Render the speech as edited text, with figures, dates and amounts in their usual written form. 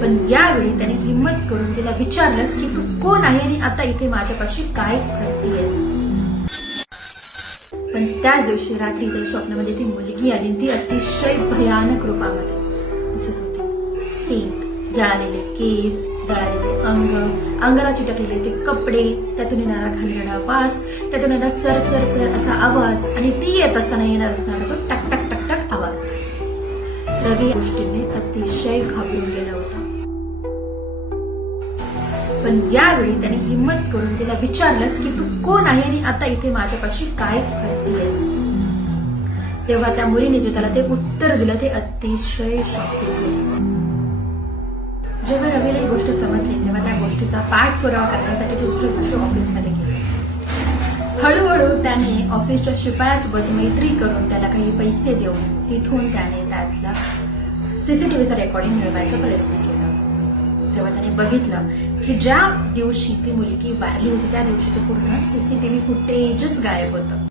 पण यावेळी त्याने हिम्मत करून तिला विचारलंच की तू कोण आहे आणि आता इथे माझ्यापाशी काय करतेयस. पण त्याच दिवशी रात्री त्या स्वप्नामध्ये ती मुलगी आली. ती अतिशय भयानक रूपामध्ये दिसत होती. सेंट, जळालेले केस, जळालेले अंगाला चिटकलेले ते कपडे, त्यातून येणारा घाणेरडा वास, त्यातून येणारा चर चर चर असा आवाज आणि ती येत असताना येणार असणारा तो टक टक टक टक आवाज. रवी या गोष्टीने अतिशय घाबरून गेला होता. पण यावेळी त्याने हिम्मत करून तिला विचारलंच की तू कोण आहे आणि आता इथे माझ्यापाशी काय करतेयस. तेव्हा त्या मुलीने जे त्याला ते उत्तर दिलं ते अतिशय शॉकिंग होतं. जेव्हा रवीला ही गोष्ट समजली तेव्हा त्या गोष्टीचा पाठपुरावा करण्यासाठी तो दुसऱ्या दिवशी ऑफिसमध्ये गेला. हळूहळू त्याने ऑफिसच्या शिपायासोबत मैत्री करून त्याला काही पैसे देऊन तिथून त्याने त्यातला सीसीटीव्हीचा रेकॉर्डिंग मिळवायचा प्रयत्न केला. तेव्हा त्याने बघितलं की ज्या दिवशी ती मुलगी वारली होती त्या दिवशीचं पूर्ण सीसीटीव्ही फुटेजच गायब होतं.